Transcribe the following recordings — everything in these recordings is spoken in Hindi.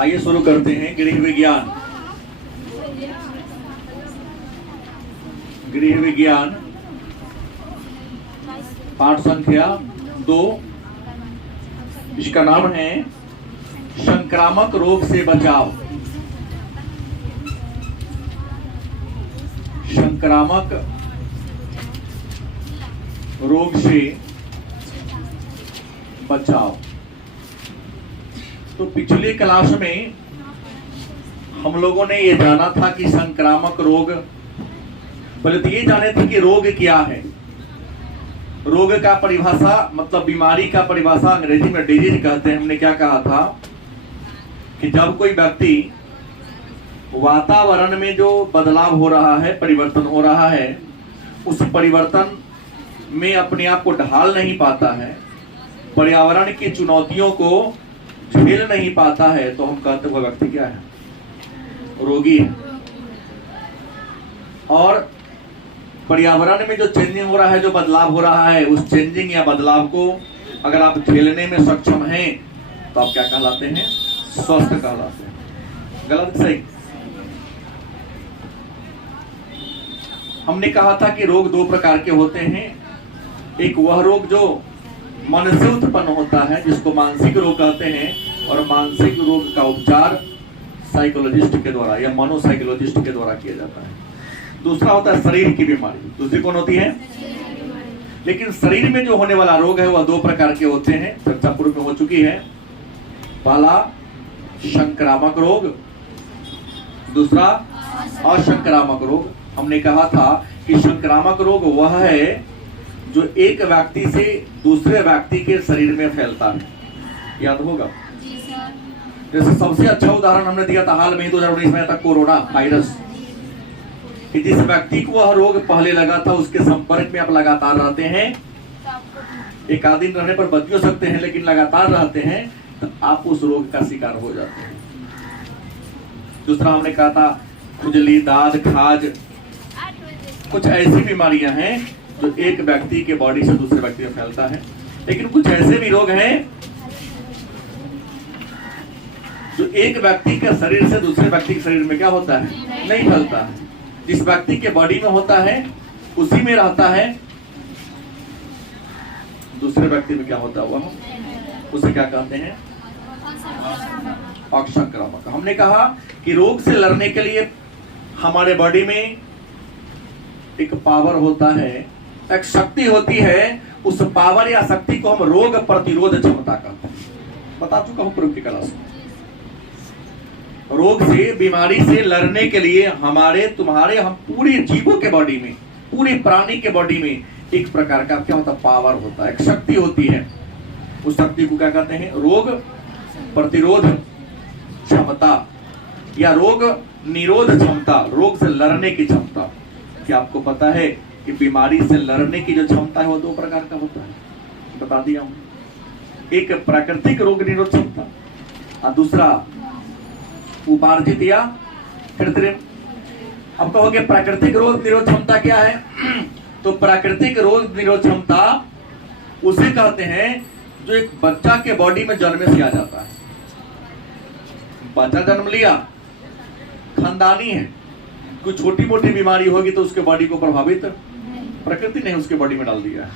आइए शुरू करते हैं गृह विज्ञान। गृह विज्ञान पाठ संख्या 2। इसका नाम है संक्रामक रोग से बचाव। संक्रामक रोग से बचाव। तो पिछली क्लास में हम लोगों ने ये जाना था कि संक्रामक रोग, पहले तो ये जाने थे कि रोग क्या है। रोग का परिभाषा मतलब बीमारी का परिभाषा अंग्रेजी में डिजीज कहते हैं। हमने क्या कहा था कि जब कोई व्यक्ति वातावरण में जो बदलाव हो रहा है, परिवर्तन हो रहा है, उस परिवर्तन में अपने आप को ढाल नहीं पाता है, पर्यावरण की चुनौतियों को झेल नहीं पाता है, तो हम कहते हैं वह व्यक्ति क्या है? रोगी है। और पर्यावरण में जो चेंजिंग हो रहा है, जो बदलाव हो रहा है, उस चेंजिंग या बदलाव को अगर आप झेलने में सक्षम हैं तो आप क्या कहलाते हैं? स्वस्थ कहलाते हैं। गलत सही? हमने कहा था कि रोग दो प्रकार के होते हैं। एक वह रोग जो मन से उत्पन्न होता है, जिसको मानसिक रोग कहते हैं, और मानसिक रोग का उपचार साइकोलॉजिस्ट के द्वारा या मनोसाइकोलॉजिस्ट के द्वारा किया जाता है। दूसरा होता है शरीर की बीमारी। दूसरी कौन होती है? लेकिन शरीर में जो होने वाला रोग है वह दो प्रकार के होते हैं, चर्चा पूर्व में हो चुकी है। पहला संक्रामक रोग, दूसरा असंक्रामक रोग। हमने कहा था कि संक्रामक रोग वह है जो एक व्यक्ति से दूसरे व्यक्ति के शरीर में फैलता है। याद होगा? जैसे सबसे अच्छा उदाहरण हमने दिया था हाल में ही 2019 में था कोरोना वायरस, कि जिस व्यक्ति को वह रोग पहले लगा था उसके संपर्क में आप लगातार रहते हैं, एक आध दिन रहने पर बच भी सकते हैं, लेकिन लगातार रहते हैं तो आप उस रोग का शिकार हो जाते हैं। दूसरा हमने कहा था खुजली, दाद, खाज, कुछ ऐसी बीमारियां हैं जो एक व्यक्ति के बॉडी से दूसरे व्यक्ति में फैलता है। लेकिन कुछ ऐसे भी रोग हैं जो एक व्यक्ति के शरीर से दूसरे व्यक्ति के शरीर में क्या होता है? नहीं फैलता है। जिस व्यक्ति के बॉडी में होता है उसी में रहता है, दूसरे व्यक्ति में क्या होता हुआ, उसे क्या कहते हैं? असंक्रामक। हमने कहा कि रोग से लड़ने के लिए हमारे बॉडी में एक पावर होता है, एक शक्ति होती है। उस पावर या शक्ति को हम रोग प्रतिरोध क्षमता कहते हैं। बता चुका हूं पूर्व की क्लास में। रोग से, बीमारी से लड़ने के लिए हमारे, तुम्हारे, हम पूरे जीवों के बॉडी में, पूरे प्राणी के बॉडी में एक प्रकार का क्या होता है? पावर होता है, एक शक्ति होती है। उस शक्ति को क्या कहते हैं? रोग प्रतिरोध क्षमता या रोग निरोध क्षमता, रोग से लड़ने की क्षमता। क्या आपको पता है कि बीमारी से लड़ने की जो क्षमता है वो दो प्रकार का होता है? बता दिया हूं। एक प्राकृतिक रोग निरोध क्षमता और दूसरा उपार्जित या कृत्रिम। अब कहोगे प्राकृतिक रोग निरोध क्षमता क्या है? तो प्राकृतिक रोग निरोध क्षमता उसे कहते हैं जो एक बच्चा के बॉडी में जन्म से आ जाता है। बच्चा जन्म लिया, खानदानी है, कोई छोटी मोटी बीमारी होगी तो उसके बॉडी को प्रभावित प्रकृति ने उसके बॉडी में डाल दिया है।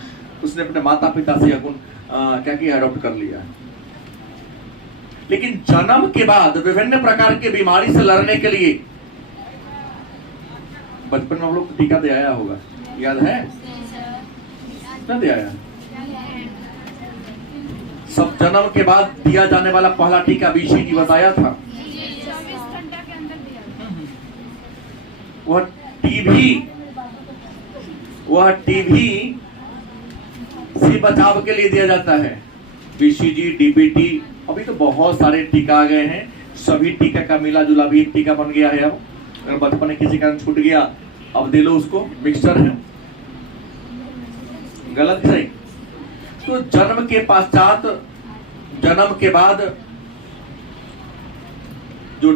उसने अपने माता पिता से क्या किया? अडॉप्ट कर लिया है। लेकिन जन्म के बाद विभिन्न प्रकार की बीमारी से लड़ने के लिए, बचपन में हम लोग टीका दे आया होगा, याद है? ना दे आया? सब जन्म के बाद दिया जाने वाला पहला टीका बीसीजी बताया था। वह टीबी से बचाव के लिए दिया जाता है। बीसीजी, डीबीटी, अभी तो बहुत सारे टीका आ गए हैं। सभी टीका का मिला जुला भी एक टीका बन गया है। अब अगर बचपन में किसी कारण छूट गया, अब दे लो उसको, मिक्सचर है। गलत सही? तो जन्म के पश्चात, जन्म के बाद जो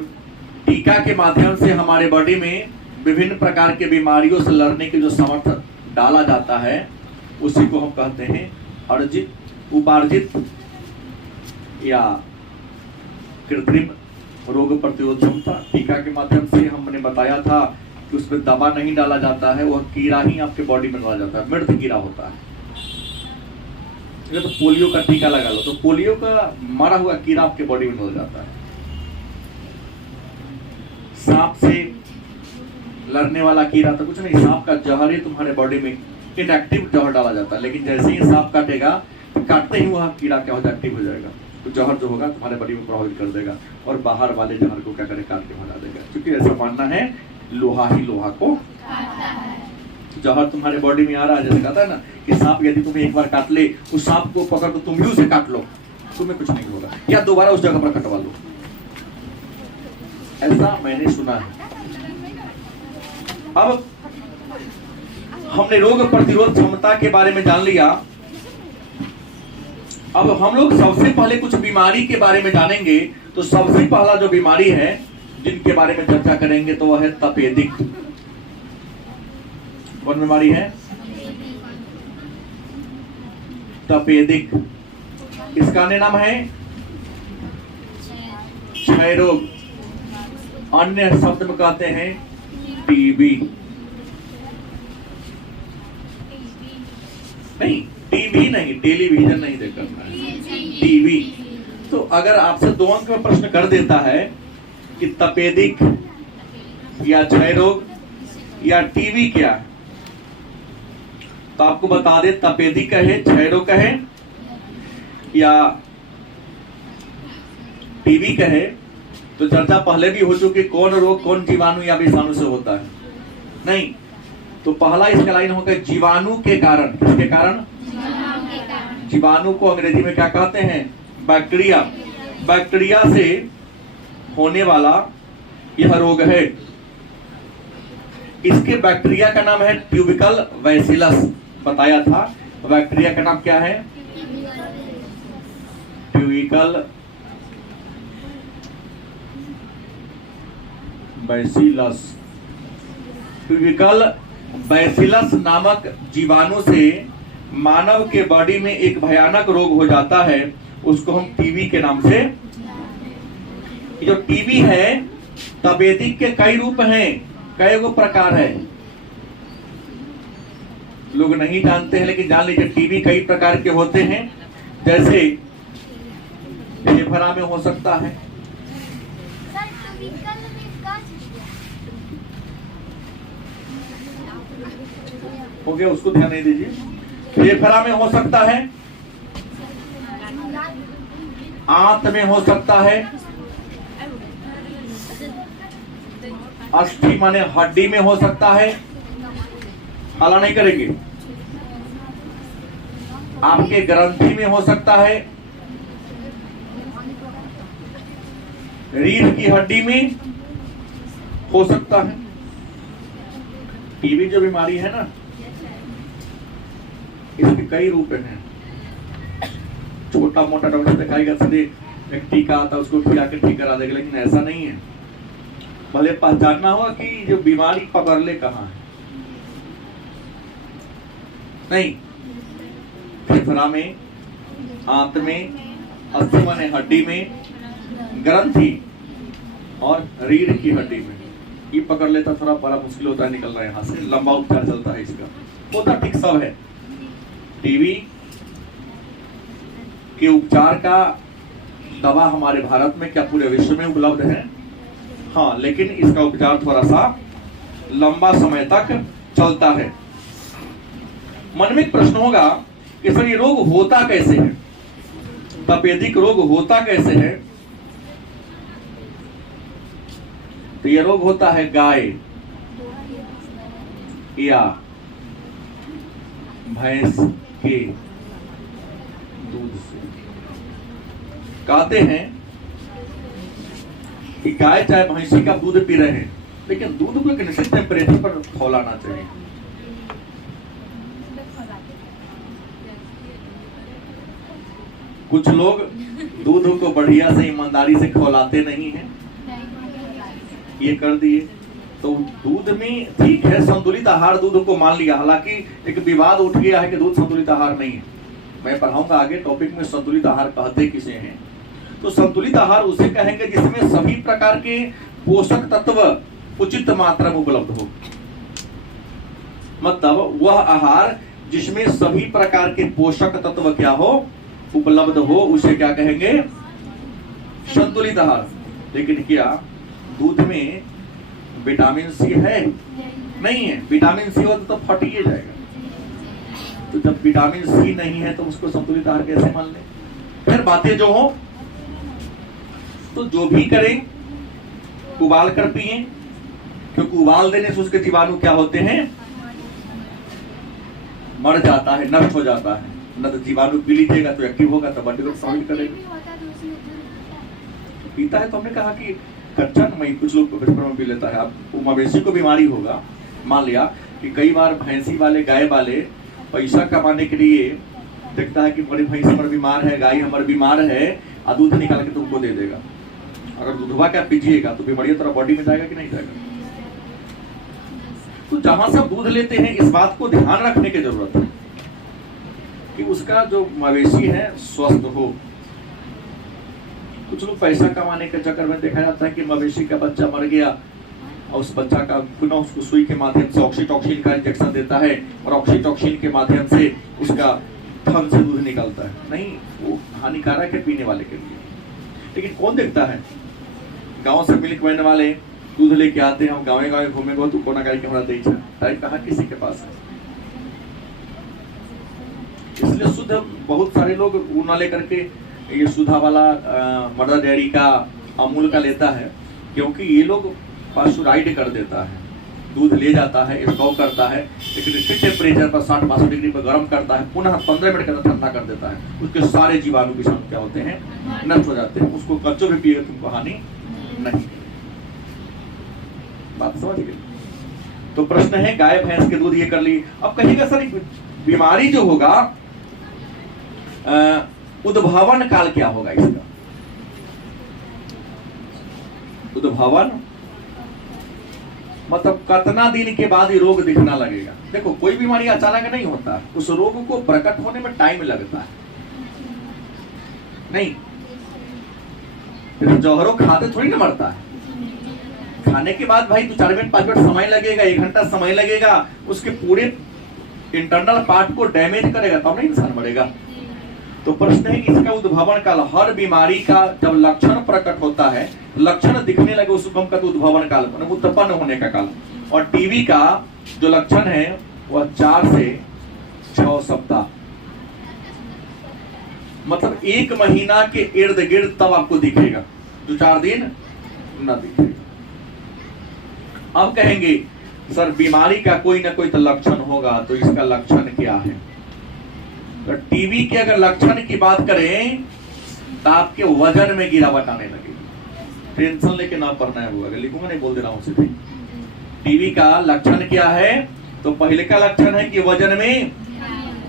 टीका के माध्यम से हमारे बॉडी में विभिन्न प्रकार के बीमारियों से लड़ने की जो समर्थ डाला जाता है, उसी को हम कहते हैं अर्जित, उपार्जित या कृत्रिम रोग प्रतिरोध क्षमता। टीका के माध्यम से हमने बताया था कि उसमें दवा नहीं डाला जाता है, वह कीड़ा ही आपके बॉडी में डाला जाता है, मृत कीड़ा होता है। तो पोलियो का टीका लगा लो तो पोलियो का मरा हुआ कीड़ा आपके बॉडी में डाला जाता है। सांप से लड़ने वाला कीड़ा तो कुछ नहीं, सांप का जहर ही तुम्हारे बॉडी में इनएक्टिव जहर डाला जाता है, लेकिन जैसे ही सांप काटेगा तो काटते ही वह कीड़ा क्या हो जाए, एक्टिव हो जाएगा, तो जहर जो होगा तुम्हारे बॉडी में प्रभावित कर देगा और बाहर वाले जहर को क्या करे, काट के भगा देगा। क्योंकि ऐसा मानना है लोहा ही लोहा को काटता है। जहर तुम्हारे बॉडी में आ रहा है, जैसे कहता है ना कि सांप यदि तुम्हें एक बार काट ले, उस सांप को पकड़ तो तुम भी उसे काट लो, तुम्हें कुछ नहीं होगा, या दोबारा उस जगह पर कटवा लो। ऐसा मैंने सुना है। अब हमने रोग प्रतिरोध क्षमता के बारे में जान लिया। अब हम लोग सबसे पहले कुछ बीमारी के बारे में जानेंगे। तो सबसे पहला जो बीमारी है जिनके बारे में चर्चा करेंगे तो वह है तपेदिक। कौन बीमारी है? तपेदिक। इसका अन्य नाम है क्षय रोग, अन्य शब्द में कहते हैं टीबी। नहीं, टीवी नहीं, टेलीविजन नहीं देख करना है, टीवी। तो अगर आपसे 2 अंक में प्रश्न कर देता है कि तपेदिक या क्षय रोग या टीवी क्या है, तो आपको बता दे तपेदिक कहे, क्षय रोग कहे या टीवी कहे, तो चर्चा पहले भी हो चुकी, कौन रोग कौन जीवाणु या विषाणु से होता है। नहीं, तो पहला इसका लाइन होगा जीवाणु के कारण। किसके कारण? जीवाणु को अंग्रेजी में क्या कहते हैं? बैक्टीरिया। बैक्टीरिया से होने वाला यह रोग है। इसके बैक्टीरिया का नाम है ट्यूबिकल बैसिलस। बताया था बैक्टीरिया का नाम क्या है? ट्यूबिकल बैसिलस। ट्यूबिकल बैसिलस नामक जीवाणु से मानव के बॉडी में एक भयानक रोग हो जाता है, उसको हम टीबी के नाम से। जो टीबी है, तपेदिक के कई रूप हैं, कई गो प्रकार है, लोग नहीं जानते हैं, लेकिन जान लीजिए टीबी कई प्रकार के होते हैं। जैसे फेफड़ा में हो सकता है, हो गया, उसको ध्यान नहीं दीजिए। फेफड़ा में हो सकता है, आंत में हो सकता है, अस्थि माने हड्डी में हो सकता है, हाला नहीं करेंगे, आपके ग्रंथि में हो सकता है, रीढ़ की हड्डी में हो सकता है। टीबी जो बीमारी है ना, इसके कई रूप हैं। छोटा मोटा डॉक्टर दिखाएगा, सीधे एक टीका आता है उसको खिला के ठीक करा देगा, लेकिन ऐसा नहीं है। भले पहचानना होगा कि जो बीमारी पकड़ ले कहाँ है। नहीं, फेफड़ा में, आंत में, अस्थि माने हड्डी में, ग्रंथि और रीढ़ की हड्डी में, ये पकड़ लेता थोड़ा बड़ा मुश्किल होता है निकलना यहाँ से, लंबा उपचार चलता है इसका, होता ठीक सब है। टीबी के उपचार का दवा हमारे भारत में क्या पूरे विश्व में उपलब्ध है? हाँ, लेकिन इसका उपचार थोड़ा सा लंबा समय तक चलता है। मन में एक प्रश्न होगा कि सर ये रोग होता कैसे है? तपेदिक रोग होता कैसे है? तो यह रोग होता है गाय या भैंस के दूध से। कहते हैं कि गाय चाहे भैंसी का दूध पी रहे हैं, लेकिन दूध को एक निश्चित टेम्परेचर पर खौलाना चाहिए। कुछ लोग दूध को बढ़िया से ईमानदारी से खौलाते नहीं हैं, ये कर दिए तो दूध में ठीक है संतुलित आहार दूध को मान लिया, हालांकि एक विवाद उठ गया है कि दूध संतुलित आहार नहीं है। मैं पढ़ाऊंगा आगे टॉपिक में संतुलित आहार कहते किसे हैं। तो संतुलित आहार उसे कहेंगे जिसमें सभी प्रकार के पोषक तत्व उचित मात्रा में उपलब्ध हो। मतलब वह आहार जिसमें सभी प्रकार के पोषक तत्व क्या हो, उपलब्ध हो, उसे क्या कहेंगे, संतुलित आहार। लेकिन क्या दूध में विटामिन सी है? नहीं है। विटामिन सी हो तो फट ही जाएगा। तो जब विटामिन सी नहीं है तो उसको संतुलित आहार कैसे मान लें? फिर बातें जो हो तो जो भी करें उबाल कर पिए, क्योंकि उबाल देने से उसके जीवाणु क्या होते हैं, मर जाता है, नष्ट हो जाता है। न तो जीवाणु पी लीजिएगा तो एक्टिव होगा, तो बॉडी को प्रभावित करेगा। पीता है तो हमने कहा कि कच्चा नहीं, कुछ लोग बचपन में पी लेता है। अब मवेशी को बीमारी होगा, मान लिया कि कई बार भैंसी वाले, गाय वाले पैसा कमाने के लिए देखता है कि बड़ी भैंस हमारे बीमार है, गाय हमारे बीमार है, और दूध निकाल के तुमको दे देगा। अगर दूधवा क्या पीजिएगा तो बीमारी तरह बॉडी में जाएगा कि नहीं जाएगा? तो जहां से दूध लेते हैं इस बात को ध्यान रखने की जरूरत है कि उसका जो मवेशी है स्वस्थ हो। कुछ लोग पैसा कमाने के चक्कर में देखा जाता है कि मवेशी का बच्चा मर गया और उस बच्चा का पुनः उसको सुई के माध्यम से ऑक्सीटॉक्सिन का इंजेक्शन देता है और ऑक्सीटॉक्सिन के माध्यम से उसका थन से दूध निकलता है। नहीं, वो हानिकारक है पीने वाले के लिए। लेकिन कौन देखता है? गांव से मिल्क वैन वाले दूध लेके आते हैं, हम गाँव गाँव घूमे बहुत तो कोना गाय के हमारा दे टाइप कहाँ किसी के पास है। इसलिए शुद्ध बहुत सारे लोग वो ना लेकर के ये सुधा वाला मदर डेयरी का, अमूल का लेता है, क्योंकि ये लोग पास्चुराइज कर देता है, दूध ले जाता है, स्टॉक करता है, लेकिन इसके टेम्परेचर पर 60-62 डिग्री पर गर्म करता है, पुनः 15 मिनट के अंदर ठंडा कर देता है। उसके सारे जीवाणु विषाणु क्या होते हैं, नष्ट हो जाते हैं। उसको कच्चों में पिएगा तुमको हानि नहीं। बात समझ गई? तो प्रश्न है गाय भैंस के दूध ये कर ली। अब कहिएगा सर बीमारी जो होगा उद्भावन काल क्या होगा इसका? उद्भावन मतलब कितना दिन के बाद ये रोग दिखना लगेगा। देखो कोई बीमारी अचानक नहीं होता, उस रोग को प्रकट होने में टाइम लगता है। नहीं जौहरों खाते थोड़ी ना मरता है, खाने के बाद भाई 2-4 मिनट 5 मिनट समय लगेगा, 1 घंटा समय लगेगा, उसके पूरे इंटरनल पार्ट को डैमेज करेगा तब नहीं इंसान मरेगा। तो प्रश्न है कि इसका उद्भावन काल, हर बीमारी का जब लक्षण प्रकट होता है, लक्षण दिखने लगे उसको हम कहते हैं उद्भावन काल, उत्पन्न होने का काल। और टीबी का जो लक्षण है वह 4 से 6 सप्ताह, मतलब 1 महीना के इर्द गिर्द तब आपको दिखेगा, 2-4 दिन न दिखेगा। अब कहेंगे सर बीमारी का कोई ना कोई तो लक्षण होगा, तो इसका लक्षण क्या है? तो टीबी के अगर लक्षण की बात करें तो आपके वजन में गिरावट आने लगेगी। टेंशन लेके ना पढ़ना है, वो अगर लिखूंगा नहीं बोल दे रहा हूं सीधे। टीबी का लक्षण क्या है? तो पहले का लक्षण है कि वजन में,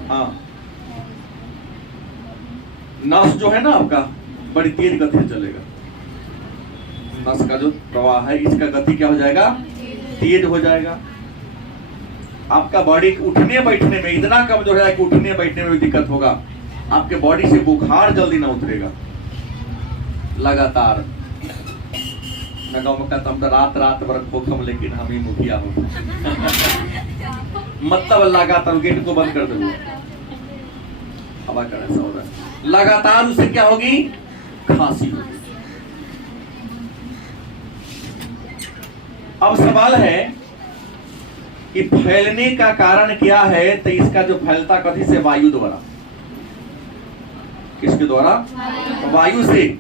हाँ, नस जो है ना आपका बड़ी तेज गति से चलेगा। नस का जो प्रवाह है इसका गति क्या हो जाएगा, तेज हो जाएगा। आपका बॉडी उठने बैठने में इतना कमजोर है कि उठने बैठने में भी दिक्कत होगा। आपके बॉडी से बुखार जल्दी ना उतरेगा लगातार। मैं गाँव में कहता हूँ रात रात भर खोखम, लेकिन हम ही मुखिया हो मतलब लगातार गेट को बंद कर दो, हवा का ऐसा हो रहा है, लगातार उसे क्या होगी, खांसी होगी। अब सवाल है कि फैलने का कारण क्या है? तो इसका जो फैलता कथी से, वायु द्वारा। किसके द्वारा? वायु से।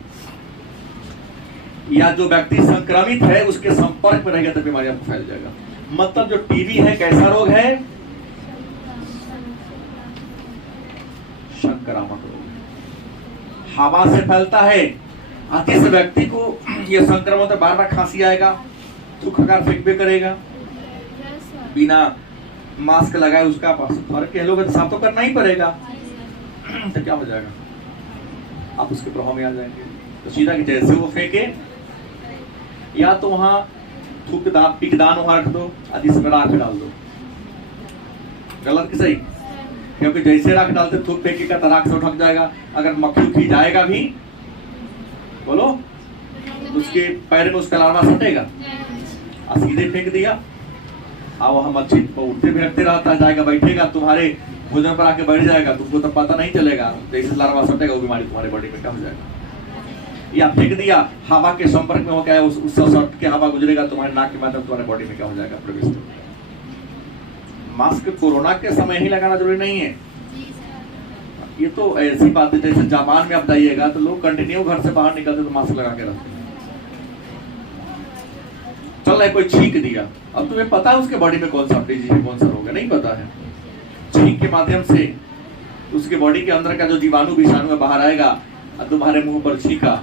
या जो व्यक्ति संक्रमित है उसके संपर्क में रहेगा तो बीमारी आपको फैल जाएगा। मतलब जो टीबी है कैसा रोग है? संक्रामक रोग, हवा से फैलता है। जिस व्यक्ति को यह संक्रमण तो बार बार खांसी आएगा, थूक-हकार फेंक करेगा, बिना मास्क लगाए उसका फर्क है, लोग साफ तो करना ही पड़ेगा, तो क्या हो जाएगा, आप उसके प्रभाव में आ जाएंगे। तो सीधा कि जैसे वो फेंके, या तो वहां थूकदान पिकदान वहां रख दो, इसमें राख डाल दो। गलत कि सही? क्योंकि जैसे राख डालते थूक फेंकेगा तो राख से ढक जाएगा। अगर मक्खी उखी जाएगा भी बोलो, उसके पैर में उसका लार्वा सटेगा, सीधे फेंक दिया। अब वहां मच्छी उठते फिरते रहता जाएगा, बैठेगा, तुम्हारे भोजन पर आके बैठ जाएगा, तुमको तो पता नहीं चलेगा, जैसे लार्वा सटेगा वो बीमारी तुम्हारे बॉडी में कम जाएगा। या फेंक दिया, हवा के संपर्क में हो गया, उससे सट के हवा गुजरेगा तुम्हारे नाक के माध्यम तुम्हारे बॉडी में क्या हो जाएगा, प्रवेश। मास्क कोरोना के समय ही लगाना जरूरी नहीं है, ये तो ऐसी बात है जैसे जापान में आप जाइएगा तो लोग कंटिन्यू घर से बाहर निकलते तो मास्क लगा के रहते हैं। चल रहा है, कोई छींक दिया, अब तुम्हें पता है उसके बॉडी में कौन सा डिजीज है, कौन सा रोग है, नहीं पता है। छींक के माध्यम से उसके बॉडी के अंदर का जो जीवाणु विषाणु है बाहर आएगा और तुम्हारे मुंह पर छींका,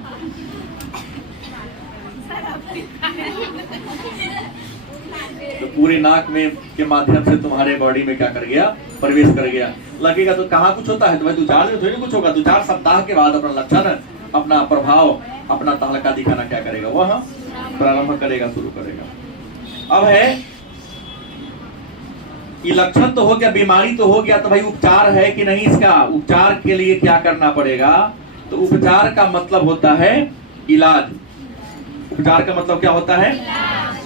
तो पूरे नाक में के माध्यम से तुम्हारे बॉडी में क्या कर गया, प्रवेश कर गया। लगेगा तो कहाँ कुछ होता है, तो भाई 2-4 दिन थोड़ी कुछ होगा, 2-4 सप्ताह के बाद अपना लक्षण, अपना प्रभाव, अपना तहलका दिखाना क्या करेगा, वह प्रारंभ करेगा, शुरू करेगा। अब है ये लक्षण तो हो गया, बीमारी तो हो गया, तो भाई उपचार है कि नहीं, इसका उपचार के लिए क्या करना पड़ेगा। तो उपचार का मतलब होता है इलाज। उपचार का मतलब क्या होता है,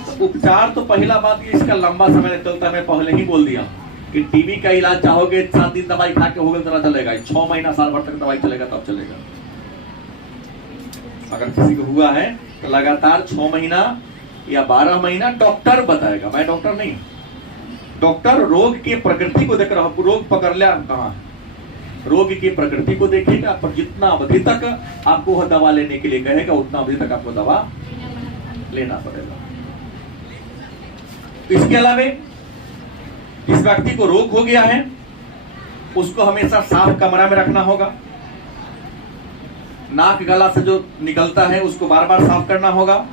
तो उपचार तो पहला बात ये इसका लंबा समय चलता है। मैं पहले ही बोल दिया कि टीबी का इलाज चाहोगे 7 दिन दवाई खा के हो गया तो चलेगा, 6 महीना साल भर तक दवाई चलेगा तब चलेगा। अगर किसी को हुआ है तो लगातार 6 महीना या 12 महीना डॉक्टर बताएगा, मैं डॉक्टर नहीं। डॉक्टर रोग की प्रकृति को देख रहा, रोग पकड़ लिया कहाँ, रोग की प्रकृति को देखेगा, पर जितना अवधि तक आपको वह दवा लेने के लिए कहेगा उतना अवधि तक आपको दवा लेना पड़ेगा। इसके अलावा जिस व्यक्ति को रोग हो गया है उसको हमेशा साफ कमरा में रखना होगा। नाक गला से जो निकलता है उसको बार बार साफ करना होगा।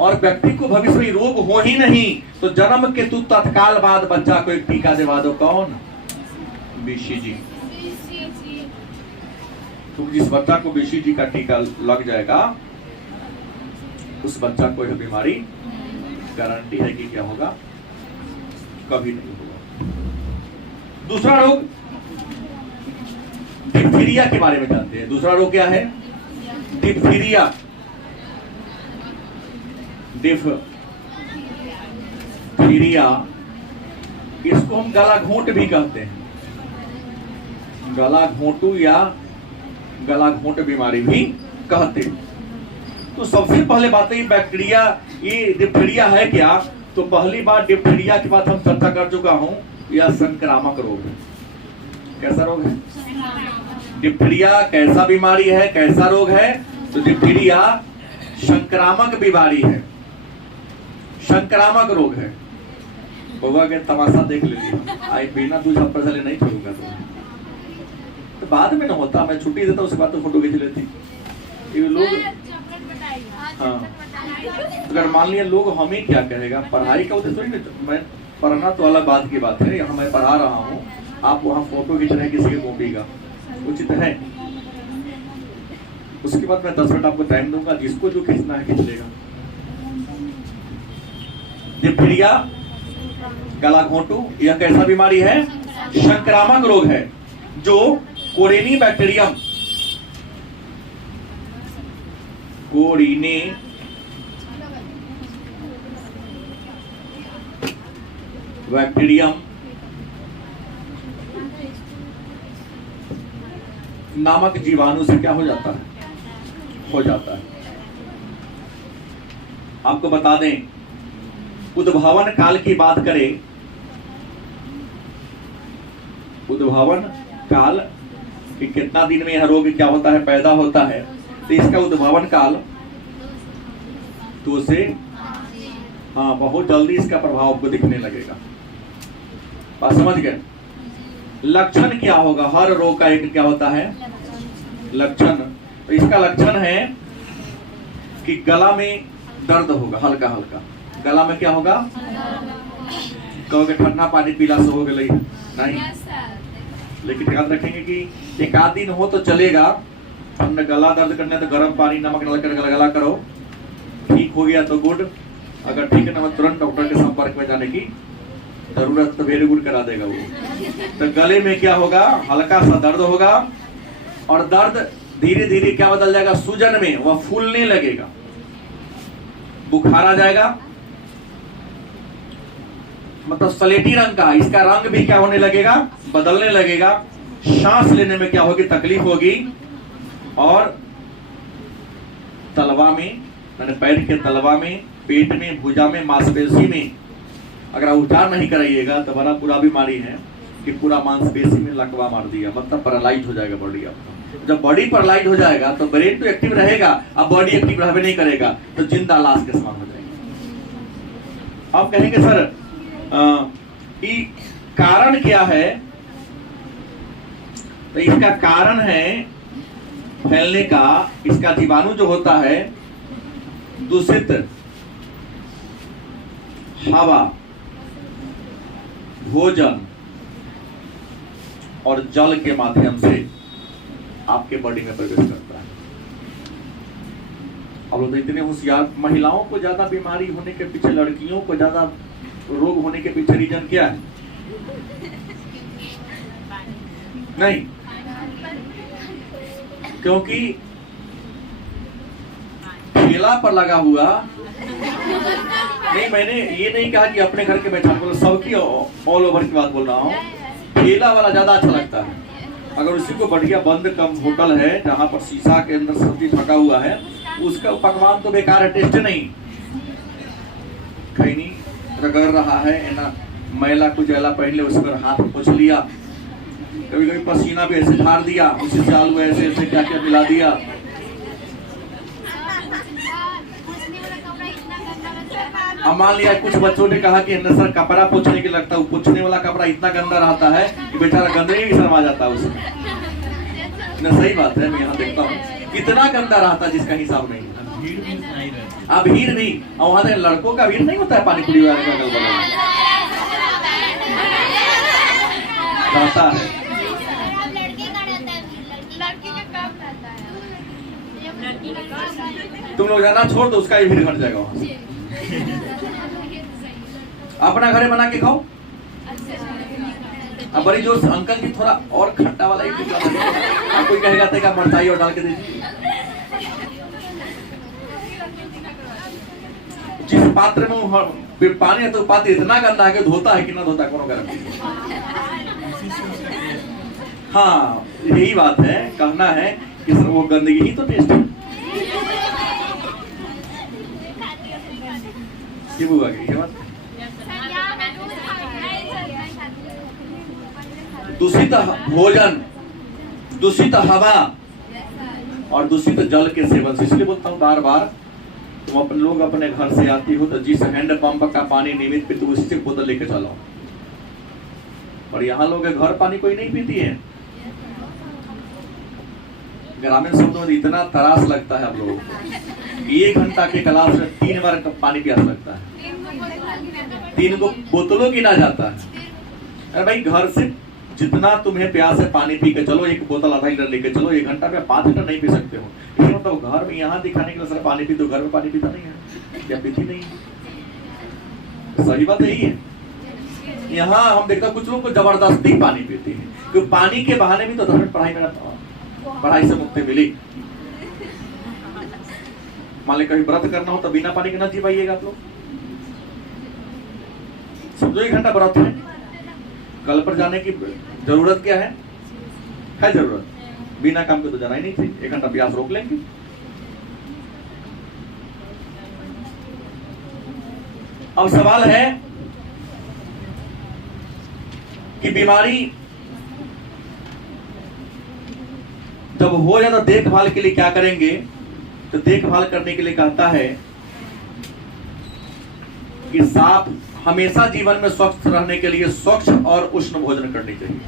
और व्यक्ति को भविष्य में रोग हो ही नहीं तो जन्म के तू तत्काल बाद बच्चा को एक टीका दिवा दो, कौन, बीसीजी। तो जिस बच्चा को बीसीजी का टीका लग जाएगा उस बच्चा को यह बीमारी गारंटी है कि क्या होगा, कभी नहीं होगा। दूसरा रोग डिप्थीरिया के बारे में जानते हैं। दूसरा रोग क्या है, डिप्थीरिया। डिप्थीरिया इसको हम गला घोंट भी कहते हैं, गला घोंटू या गला घोंट बीमारी भी कहते हैं। तो सबसे पहले बात है बैक्टीरिया, ये डिप्थीरिया है क्या, तो पहली बार डिप्थीरिया के बाद हम चर्चा कर चुका हूं, यह संक्रामक रोग है। कैसा रोग है, डिप्थीरिया कैसा बीमारी है, कैसा रोग है, तो डिप्थीरिया संक्रामक बीमारी है, संक्रामक रोग है। बउआ के तमाशा देख लीजिए, आई बिना दूसरा पैसा ले नहीं छोड़ूंगा तो बाद में ना होता, मैं छुट्टी देता उसके बाद तो फोटो खींच लेती। ये लोग हाँ, अगर मान लिया लोग हमें क्या कहेगा, पढ़ाई का उद्देश्य नहीं, मैं पढ़ना तो अलग बात की बात है, यहाँ मैं पढ़ा रहा हूँ, आप वहाँ फोटो खींच रहे हैं किसी के कॉपी का, उचित है। उसके बाद मैं 10 मिनट आपको टाइम दूंगा, जिसको जो खींचना है खींच लेगा। डिप्थीरिया गला घोंटू यह कैसा बीमारी है, संक्रामक रोग है जो कोरिनी बैक्टीरियम, कोरिनी बैक्टीरियम नामक जीवाणु से क्या हो जाता है, आपको बता दें, उद्भावन काल की बात करें, उद्भावन काल कि कितना दिन में यह रोग क्या होता है, पैदा होता है, तो इसका उद्भावन काल तो से हाँ बहुत जल्दी इसका प्रभाव आपको दिखने लगेगा। बात समझ गए। लक्षण क्या होगा, हर रोग का एक क्या होता है लक्षण। तो इसका लक्षण है कि गला में दर्द होगा, हल्का हल्का गला में क्या होगा, कहोगे ठंडा पानी पीला से हो गई नहीं, लेकिन याद रखेंगे कि एक आध दिन हो तो चलेगा, हमने गला दर्द करने तो गर्म पानी नमक डाल कर गला करो, ठीक हो गया तो गुड, अगर ठीक है ना तुरंत डॉक्टर के संपर्क में जाने की जरूरत, तो वेरी गुड करा देगा वो। तो गले में क्या होगा, हल्का सा दर्द होगा, और दर्द धीरे धीरे क्या बदल जाएगा, सूजन में वह फूलने लगेगा, बुखार आ जाएगा, मतलब सलेटी रंग का, इसका रंग भी क्या होने लगेगा, बदलने लगेगा। सांस लेने में क्या होगी, तकलीफ होगी, और तलवा में, मैंने पैर के तलवा में, पेट में, भुजा में, मांसपेशी में अगर आप उपचार नहीं कराइएगा तो बड़ा बुरा बीमारी है कि पूरा मांसपेशी में लकवा मार दिया, मतलब पैरालाइज हो जाएगा बॉडी आपका। जब बॉडी पैरालाइज हो जाएगा तो ब्रेन तो एक्टिव रहेगा, अब बॉडी एक्टिव रहने नहीं करेगा तो जिंदा लाश के समान हो जाएगा। आप कहेंगे सर ये कारण क्या है, तो इसका कारण है फैलने का, इसका जीवाणु जो होता है दूषित हवा, भोजन और जल के माध्यम से आपके बॉडी में प्रवेश करता है। अब लोग इतने होशियार, महिलाओं को ज्यादा बीमारी होने के पीछे, लड़कियों को ज्यादा रोग होने के पीछे रीजन क्या है? नहीं, क्योंकि ठेला पर लगा हुआ, नहीं मैंने ये नहीं कहा कि अपने घर के बैठा, बोलो सबकी ऑल ओवर की बात बोल रहा हूँ। ठेला वाला ज्यादा अच्छा लगता है, अगर उसी को बढ़िया बंद कम होटल है जहाँ पर शीशा के अंदर सब्जी ढका हुआ है, उसका पकवान तो बेकार है, टेस्ट नहीं, खैनी रगड़ रहा है ना, मैला कुचैला पहले उस पर हाथ पोंछ लिया, कभी कभी पसीना भी ऐसे झाड़ दिया, उसी से आलू ऐसे ऐसे क्या क्या मिला दिया। अब मान लिया कुछ बच्चों ने कहा कि सर कपड़ा पोंछने के लगता है, पोंछने वाला कपड़ा इतना गंदा रहता है कि बेचारा गंदगी भी शर्मा जाता है उसमें। न सही बात है, मैं यहाँ देखता हूँ कितना गंदा रहता है जिसका हिसाब नहीं। अब भीड़ नहीं, और वहां लड़कों का भीड़ नहीं होता है, पानी पूरी वाले का अगल बगल रहता है। तुम लोग जाना छोड़ दो, उसका ही भीड़ घट जाएगा वहां से। अपना घरे बना के खाओ। अब बड़ी जोर से अंकल जी थोड़ा और खट्टा वाला ही कोई कहेगा तो मिर्चाई और डाल के दीजिए। जिस पात्र में पानी है तो पात्र इतना गंदा है कि धोता है कि ना धोता कौन गर्म। हाँ यही बात है, कहना है कि सर वो गंदगी ही तो टेस्ट है। दूषित भोजन, दूषित हवा और दूषित जल के सेवन से, इसलिए बोलता हूँ बार बार, तुम अपने लोग अपने घर से आती हो तो जिस हैंड पंप का पानी नियमित पीते उसी से बोतल लेके चलो। और यहाँ लोग घर पानी कोई नहीं पीती है। ग्रामीण शब्दों में इतना तरास लगता है आप लोगों को, 1 घंटा के गिलास में 3 बार पानी प्यास लगता है, 3 बोतलों की ना जाता है। अरे भाई घर से जितना तुम्हें प्यास है पानी पी के चलो, 1 बोतल आधा लीटर लेके चलो, 1 घंटा में 5 लीटर नहीं पी सकते हो। इसलिए मतलब घर में यहाँ दिखाने के लिए सर पानी पी, तो घर में पानी पीता नहीं है, क्या पीती नहीं है। सही बात यही है। यहाँ हम देखते हैं कुछ लोग को जबरदस्ती पानी पीते हैं, क्योंकि पानी के बहाने भी तो 10 मिनट पढ़ाई से मुक्ति मिली। मान ली कहीं व्रत करना हो तो बिना पानी के ना जी पाइएगा आप लोग। समझो 1 घंटा व्रत है, कल पर जाने की जरूरत क्या है जरूरत, बिना काम के तो जाना ही नहीं थी, 1 घंटा प्यास रोक लेंगे। अब सवाल है कि बीमारी जब हो जाए तो देखभाल के लिए क्या करेंगे, तो देखभाल करने के लिए कहता है कि साफ, हमेशा जीवन में स्वच्छ रहने के लिए स्वच्छ और उष्ण भोजन करनी चाहिए।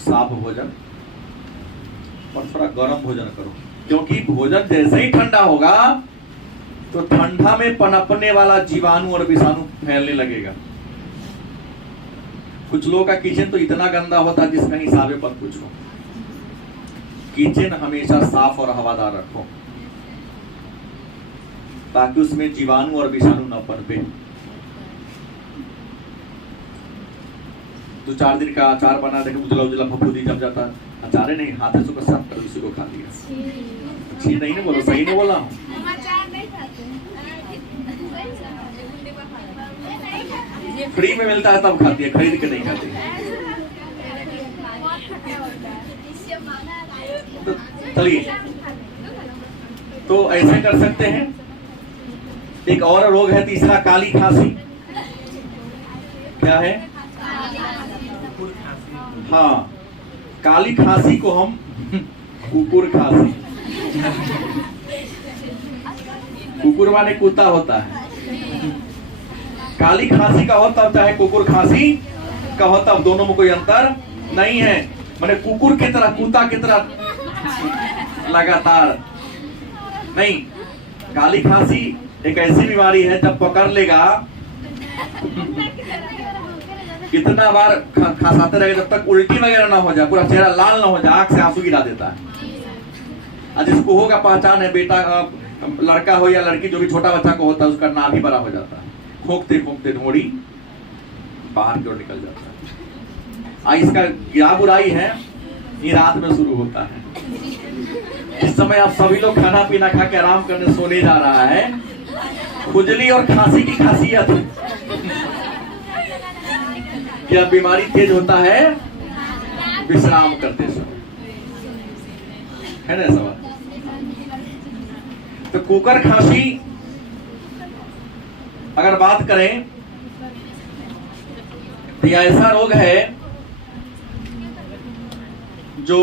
साफ भोजन और थोड़ा गर्म भोजन करो, क्योंकि भोजन जैसे ही ठंडा होगा तो ठंडा में पनपने वाला जीवाणु और विषाणु फैलने लगेगा। कुछ लोगों का किचन तो इतना गंदा होता है जिसका हिसाब मत पूछो। किचन हमेशा साफ और हवादार रखो ताकि उसमें जीवाणु और विषाणु न पनपे। 2-4 दिन का अचार बना देखे उजला उजला फफूंदी जम जाता, अचार नहीं हाथ से साफ कर इसी को खा लिया। अच्छी नहीं ना बोलो, सही नहीं बोला। फ्री में मिलता है तब खाती है, खरीद के नहीं खाती। तो चलिए, तो ऐसे कर सकते हैं। एक और रोग है तीसरा, काली खांसी। क्या है? हाँ, काली खांसी को हम कुकुर खांसी, कुकुर माने कुत्ता होता है। काली खांसी का हो तब चाहे कुकुर खांसी का हो तब, दोनों में कोई अंतर नहीं है। माने कुकुर की तरह, कुत्ता की तरह लगातार नहीं। काली खांसी एक ऐसी बीमारी है जब पकड़ लेगा इतना बार खांसाते रहेगा जब तक उल्टी वगैरह ना हो जाए, पूरा चेहरा लाल ना हो जाए, आंख से आंसू गिरा देता है। और जिसको होगा पहचान है, बेटा लड़का हो या लड़की, जो भी छोटा बच्चा को होता है उसका नाभि बड़ा हो जाता है, खोखते खोखते ढोड़ी बाहर की ओर निकल जाता है। इसका क्या बुराई है, ये रात में शुरू होता है। इस समय आप सभी लोग खाना पीना खा के आराम करने सोने जा रहा है, खुजली और खांसी की खासियत क्या बीमारी तेज होता है विश्राम करते समय, है ना सवाल। तो कुकर खांसी अगर बात करें तो यह ऐसा रोग है जो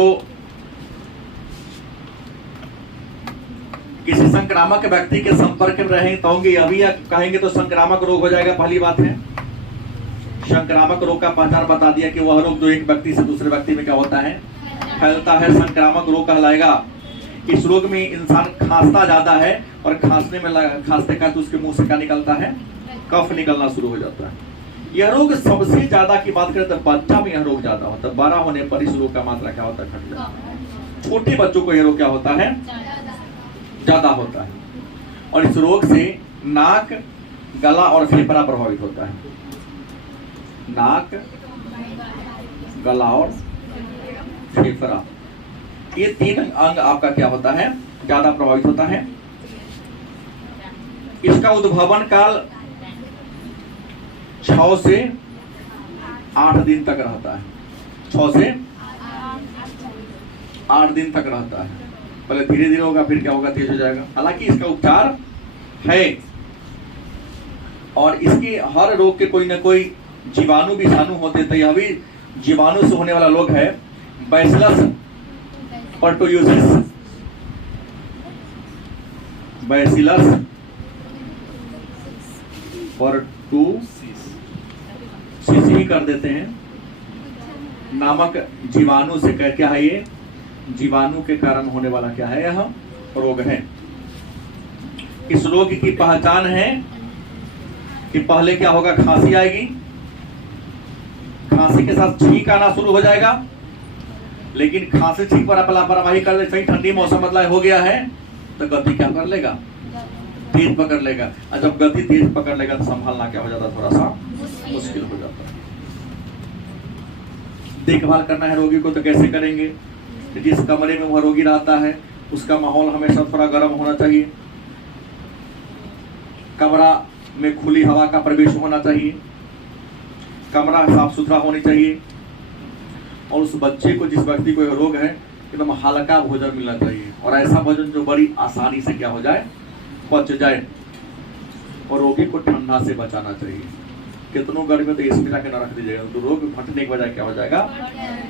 किसी संक्रामक व्यक्ति के संपर्क में रहेंगे तो होंगे, अभी कहेंगे तो संक्रामक रोग हो जाएगा। पहली बात है, संक्रामक रोग का पहचान बता दिया कि वह रोग जो एक व्यक्ति से दूसरे व्यक्ति में क्या होता है, फैलता है, संक्रामक रोग कहलाएगा। इस रोग में इंसान खांसता ज्यादा है और खांसने में खांसते का तो उसके मुंह से क्या निकलता है, कफ निकलना शुरू हो जाता है। यह रोग सबसे ज्यादा की बात करें तो बच्चा में यह रोग ज्यादा होता है। बड़ा होने पर इस रोग का मात्रा क्या होता है, घट जाता है। छोटे बच्चों को यह रोग क्या होता है, ज्यादा होता है। और इस रोग से नाक, गला और फेफड़ा प्रभावित होता है। नाक, गला और फेफड़ा, ये 3 अंग आपका क्या होता है, ज्यादा प्रभावित होता है। इसका उद्भवन काल 6 से 8 दिन तक रहता है। 6 से 8 दिन तक रहता है। पहले धीरे धीरे होगा, फिर क्या होगा, तेज हो जाएगा। हालांकि इसका उपचार है और इसके हर रोग के कोई ना कोई जीवाणु विषाणु होते, तो यह भी जीवाणु से होने वाला रोग है, बैसिलस पर्टुसिस। बैसिलस पर्टुसिस ही कर देते हैं नामक जीवाणु से। क्या है ये, जीवाणु के कारण होने वाला क्या है, यह रोग है। इस रोग की पहचान है कि पहले क्या होगा, खांसी आएगी, खांसी के साथ छींक आना शुरू हो जाएगा। लेकिन खांसी छींक पर आप लापरवाही कर दे, सही ठंडी मौसम बदलाव हो गया है तो गति क्या कर लेगा, तेज पकड़ लेगा। और जब गति तेज पकड़ लेगा तो संभालना क्या हो जाता है, थोड़ा सा मुश्किल हो जाता है। देखभाल करना है रोगी को तो कैसे करेंगे, जिस कमरे में वह रोगी रहता है उसका माहौल हमेशा थोड़ा गर्म होना चाहिए। कमरा में खुली हवा का प्रवेश होना चाहिए, कमरा साफ सुथरा होनी चाहिए। और उस बच्चे को, जिस व्यक्ति को यह रोग है, एकदम हल्का भोजन मिलना चाहिए और ऐसा भोजन जो बड़ी आसानी से क्या हो जाए, पच जाए। और रोगी को ठंडा से बचाना चाहिए। कितनों गर्मी तो एसी में जाके न रख दीजिएगा तो रोग फटने की वजह क्या हो जाएगा,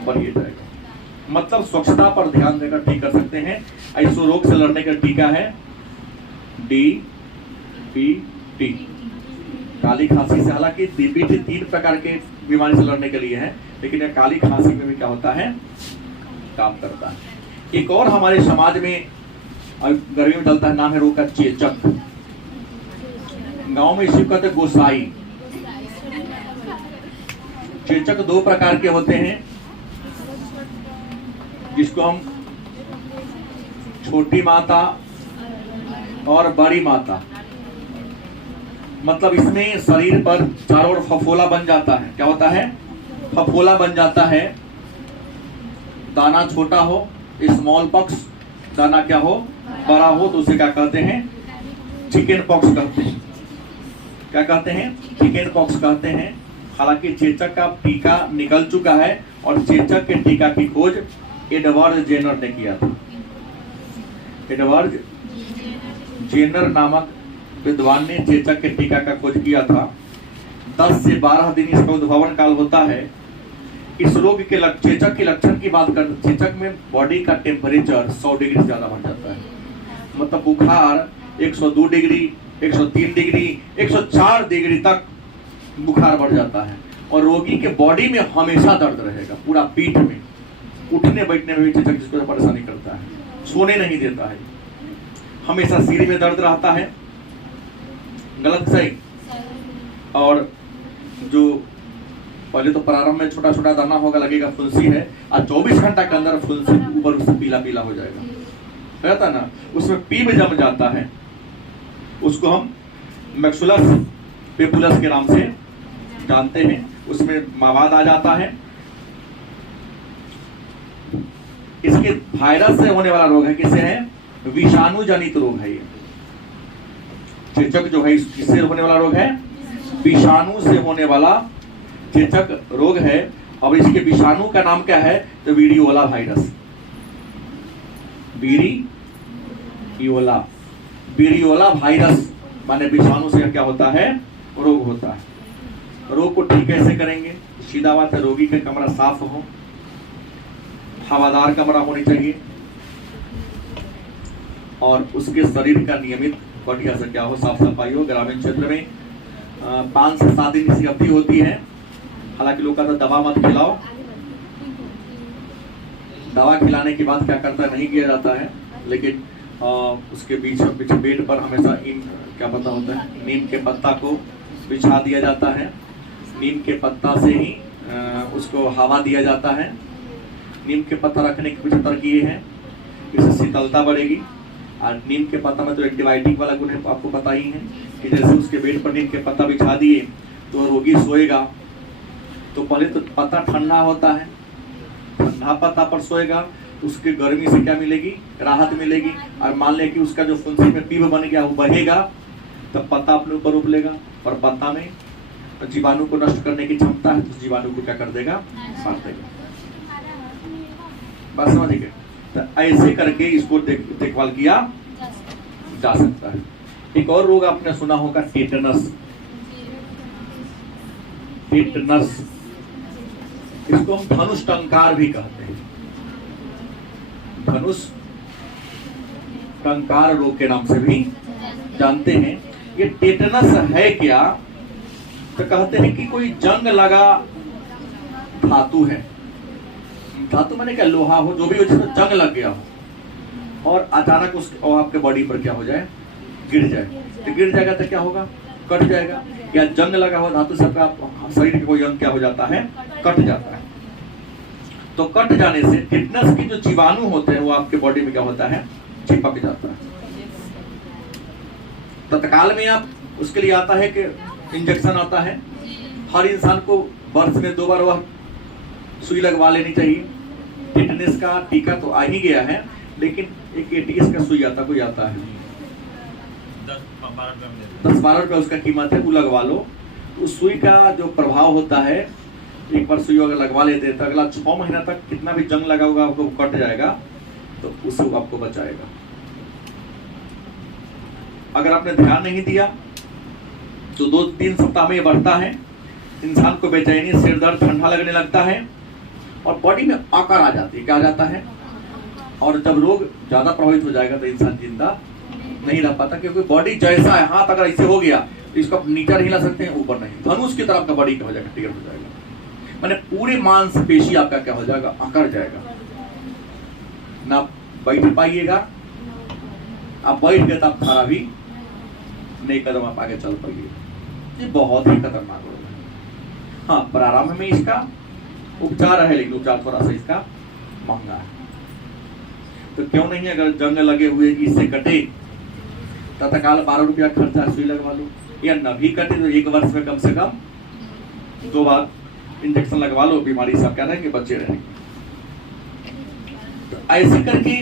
बढ़ जाएगा। मतलब स्वच्छता पर ध्यान देकर ठीक कर सकते हैं। ऐसे रोग से लड़ने का टीका है DPT, काली खांसी से। हालांकि DPT 3 प्रकार के बीमारी से लड़ने के लिए है, लेकिन यह काली खांसी में भी क्या होता है, काम करता है। एक और हमारे समाज में गर्मी में चलता है, नाम है रोग का चेचक। गांव में इसी को कहते गोसाई। चेचक 2 प्रकार के होते हैं, जिसको हम छोटी माता और बड़ी माता, मतलब इसमें शरीर पर चारों ओर फफोला बन जाता है। क्या होता है, फफोला बन जाता है, दाना छोटा हो, स्मॉल पॉक्स, दाना क्या हो, बड़ा हो, तो उसे क्या कहते हैं, चिकन पॉक्स कहते हैं। क्या कहते हैं, चिकन पॉक्स कहते हैं। हालांकि चेचक का टीका निकल चुका है और चेचक के टीका की खोज एडवर्ड जेनर ने किया था। एडवर्ड जेनर नामक विद्वान ने चेचक के टीका का खोज किया था। 10 से 12 दिन इसका उद्भावन काल होता है। इस रोग के चेचक के लक्षण की बात करें, चेचक में बॉडी का टेम्परेचर 100 डिग्री से ज्यादा बढ़ जाता है। मतलब बुखार 102 डिग्री, 103 डिग्री, 104 डिग्री तक बुखार बढ़ जाता है और रोगी के बॉडी में हमेशा दर्द रहेगा, पूरा पीठ में, उठने बैठने में भी चेचक जिसको परेशानी करता है, सोने नहीं देता है, हमेशा सिर में दर्द रहता है। गलत सही? और जो पहले तो प्रारंभ में छोटा छोटा दाना होगा, लगेगा फुंसी है, और 24 घंटा के अंदर फुंसी ऊपर उससे पीला पीला हो जाएगा, रहता ना, उसमें पीप जम जाता है। उसको हम मैक्सुलस पेपुलस के नाम से जानते हैं। उसमें मवाद आ जाता है। इसके वायरस से होने वाला रोग है, किसे है, विषाणु जनित रोग है ये। चेचक जो है किससे होने वाला रोग है, विषाणु से होने वाला चेचक रोग है। अब इसके विषाणु का नाम क्या है, तो वीरियोला वायरस। वीरियोला, वीरियोला वायरस माने विषाणु से क्या होता है, रोग होता है। रोग को ठीक कैसे करेंगे, सीधा बात है, रोगी का कमरा साफ हो, हवादार कमरा होनी चाहिए और उसके शरीर का नियमित बढ़िया से क्या हो, साफ सफाई हो। ग्रामीण क्षेत्र में 5 से 7 दिन की अवधि होती है। हालांकि लोग कहते हैं दवा मत खिलाओ, दवा खिलाने के बाद क्या करता है, नहीं किया जाता है, लेकिन उसके बीच बेड पर हमेशा क्या पता होता है, नीम के पत्ता को बिछा दिया जाता है। नीम के पत्ता से ही उसको हवा दिया जाता है। नीम के पत्ता रखने के पीछे तर्क ये है, इससे शीतलता बढ़ेगी। और नीम के पत्ता में तो एंटीबायोटिक वाला गुण है, आपको पता ही है कि जैसे उसके बेड पर नीम के पत्ता बिछा दिए तो रोगी सोएगा, तो पहले तो पत्ता ठंडा होता है, ठंडा पत्ता पर सोएगा, उसके गर्मी से क्या मिलेगी, राहत मिलेगी। और मान ले कि उसका जो फुंसी में पीप बन गया वो बहेगा, तब पत्ता अपने ऊपर रोप लेगा और पत्ता में जीवाणु को नष्ट करने की क्षमता है, तो जीवाणु को क्या कर देगा, मार देगा। बात समझ गए? तो ऐसे करके इसको देखभाल किया जा सकता है। एक और रोग आपने सुना होगा, टेटनस। टेटनस, इसको हम धनुष टंकार भी कहते हैं, धनुष टंकार रोग के नाम से भी जानते हैं। ये टेटनस है क्या, तो कहते हैं कि कोई जंग लगा धातु है, धातु मैंने क्या, लोहा हो, जो भी हो, जिसमें जंग लग गया हो और अचानक उसके और आपके बॉडी पर क्या हो जाए, गिर जाए, तो गिर जाएगा तो क्या होगा, कट जाएगा। या जंग लगा हो धातु से आपका शरीर के कोई अंग क्या हो जाता है, कट जाता है। तो कट जाने से टेटनस के जो जीवाणु होते हैं वो आपके बॉडी में क्या होता है, चिपक जाता है। तत्काल में आप उसके लिए आता है कि इंजेक्शन आता है। हर इंसान को वर्ष में 2 बार वह सुई लगवा लेनी चाहिए। टेटनस का टीका तो आ ही गया है, लेकिन एक एटीएस का सुई आता, कोई आता है 10-12 रुपये उसका कीमत है, वो लगवा लो। उस सुई का जो प्रभाव होता है, एक बार सुई अगर लगवा लेते हैं तो अगला 6 महीना तक कितना भी जंग लगा होगा आपको कट जाएगा, तो उससे आपको बचाएगा। अगर आपने ध्यान नहीं दिया तो 2-3 सप्ताह में ये बढ़ता है, इंसान को बेचैनी, सिर दर्द, ठंडा लगने लगता है और बॉडी में आकार आ जाती है, क्या आ जाता है। और जब रोग ज्यादा प्रभावित हो जाएगा तो इंसान जिंदा नहीं रह पाता, क्योंकि बॉडी जैसा है, हाथ अगर ऐसे हो गया तो इसको नीचे नहीं हिला सकते हैं, ऊपर नहीं, धनुष की तरफ का बॉडी क्या हो जाएगा, टिगर हो जाएगा, माने पूरी मांसपेशी आपका क्या हो जाएगा, आकर जाएगा, ना बैठ पाइएगा। आप बैठ गए तो आप खड़ा भी नहीं, कदम आप आगे चल पाइए। ये बहुत ही खतरनाक रोग है। हाँ, प्रारंभ में इसका उपचार है, लेकिन उपचार थोड़ा सा इसका महंगा है। तो क्यों नहीं, अगर जंग लगे हुए कि इससे कटे, तत्काल 12 रुपया खर्चा सुई लगवा लो, या न भी कटे तो 1 वर्ष में कम से कम 2 बार इंजेक्शन लगवा लो, बीमारी से आप कह रहे हैं कि बच्चे रहेंगे। तो ऐसे करके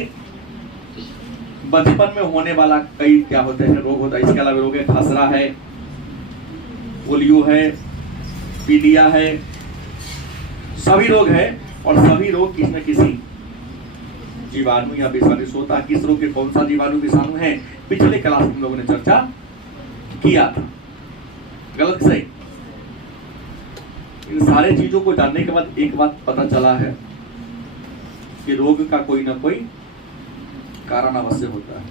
बचपन में होने वाला कई क्या होते हैं रोग होता है। इसके अलावा रोग है खसरा है, पोलियो है, पीलिया है, सभी रोग है। और सभी रोग किसी न किसी जीवाणु या विषाणु से होता है। किस रोग के कौन सा जीवाणु विषाणु है, पिछले क्लास में हम लोगों ने चर्चा किया था। गलत सही, इन सारे चीजों को जानने के बाद एक बात पता चला है कि रोग का कोई ना कोई कारण अवश्य होता है।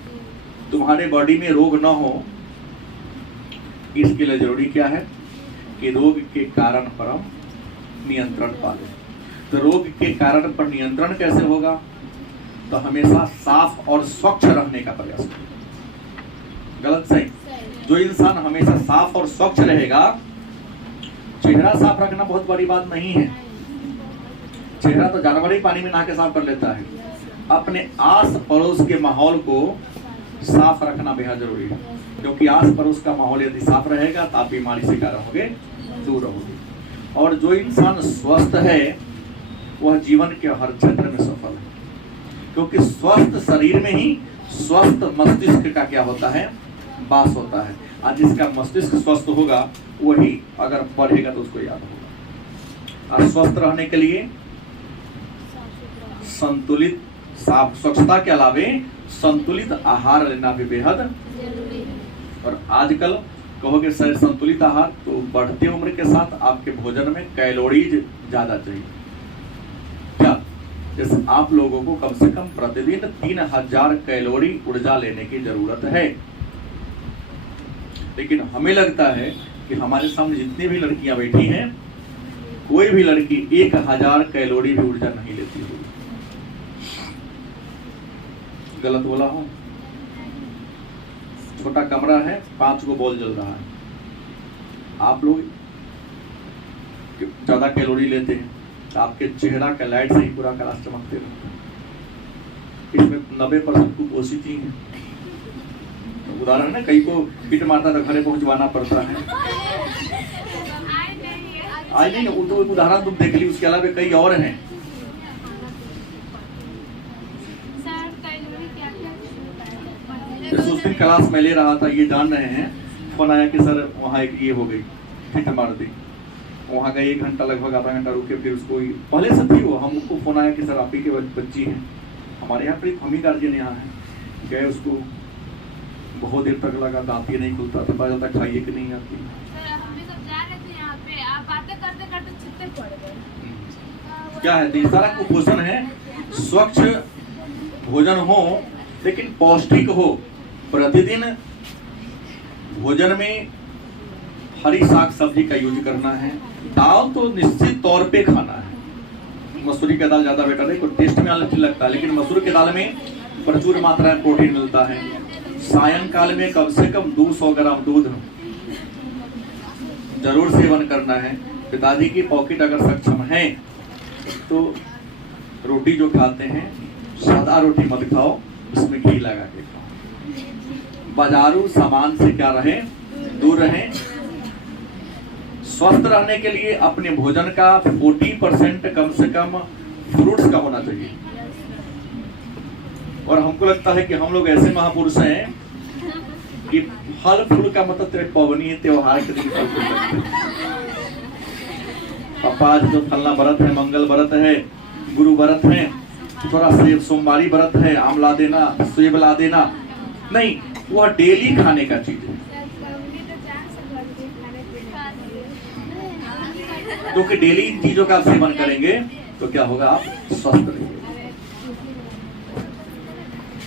तुम्हारे बॉडी में रोग ना हो, इसके लिए जरूरी क्या है कि रोग के कारण पर हम नियंत्रण पालें। तो रोग के कारण पर नियंत्रण कैसे होगा? तो हमेशा साफ और स्वच्छ रहने का प्रयास करें। गलत सही, जो इंसान हमेशा साफ और स्वच्छ रहेगा, चेहरा साफ रखना बहुत बड़ी बात नहीं है। चेहरा तो जानवर ही पानी में नहा के साफ कर लेता है। अपने आस पड़ोस के माहौल को साफ रखना बेहद जरूरी है, क्योंकि आस पड़ोस का माहौल यदि साफ रहेगा तो आप बीमारी से क्या रहोगे, दूर रहोगे। और जो इंसान स्वस्थ है वह जीवन के हर क्षेत्र में सफल है, क्योंकि स्वस्थ शरीर में ही स्वस्थ मस्तिष्क का क्या होता है, वास होता है। आज जिसका मस्तिष्क स्वस्थ होगा वही अगर पढ़ेगा तो उसको याद होगा। और स्वस्थ रहने के लिए संतुलित साफ स्वच्छता के अलावे संतुलित आहार लेना भी बेहद जरूरी है। और आजकल कहोगे सर संतुलित आहार, तो बढ़ती उम्र के साथ आपके भोजन में कैलोरीज ज्यादा चाहिए। क्या? जैसे आप लोगों को कम से कम प्रतिदिन 3000 कैलोरी ऊर्जा लेने की जरूरत है। लेकिन हमें लगता है कि हमारे सामने जितनी भी लड़कियां बैठी हैं, कोई भी लड़की 1000 कैलोरी भी ऊर्जा नहीं लेती होगी। गलत बोला हूं? छोटा कमरा है, 5 गो बॉल जल रहा है, आप लोग ज्यादा कैलोरी लेते हैं, तो आपके चेहरा का लाइट से ही पूरा क्लास चमकते रहता है। इसमें 90% कुपोषित ही है। तो उदाहरण है, कई को हिट मारता तो घरे पहुंचवाना पड़ता है। आज नहीं, वो तो उदाहरण तुम देख ली, उसके अलावा कई और हैं। उस दिन क्लास में ले रहा था, ये जान रहे हैं, फोन आया कि सर वहाँ एक ये हो गई, हिट मार दी। वहाँ गए 1 घंटा लगभग आधा घंटा रुके, फिर उसको पहले से थी वो, हमको फोन आया कि सर आप ही के बच्ची हैं, हमारे यहाँ पर हम ही गार्जियन यहाँ है। गए, उसको बहुत देर तक लगा, दांत ही नहीं खुलता था, पता चलता खाइए कि नहीं आती। क्या है, तीसरा कुपोषण है। स्वच्छ भोजन हो लेकिन पौष्टिक हो। प्रतिदिन भोजन में हरी साग सब्जी का यूज करना है। दाल तो निश्चित तौर पे खाना है। मसूरी का दाल ज्यादा बेटर है, कोई टेस्ट में अलग लगता है, लेकिन मसूर के दाल में प्रचुर मात्रा में प्रोटीन मिलता है। सायंकाल में कम से कम 200 ग्राम दूध जरूर सेवन करना है। पिताजी की पॉकेट अगर सक्षम है तो रोटी जो खाते हैं, सादा रोटी मत खाओ, उसमें घी लगा के खाओ। बाजारू सामान से क्या रहे, दूर रहें। स्वस्थ रहने के लिए अपने भोजन का 40% कम से कम फ्रूट्स का होना चाहिए। और हमको लगता है कि हम लोग ऐसे महापुरुष हैं कि फल फूल का मतलब तेरे पवनी है, त्योहार के दिन फल फूल करते हैं। पापा आज जो फलना व्रत है, मंगल व्रत है, गुरु व्रत है, थोड़ा सेब सोमवारी व्रत है, आम ला देना, सेब ला देना, नहीं, वह डेली खाने का चीज है। क्योंकि डेली इन चीजों का सेवन करेंगे तो क्या होगा, आप स्वस्थ रहेंगे।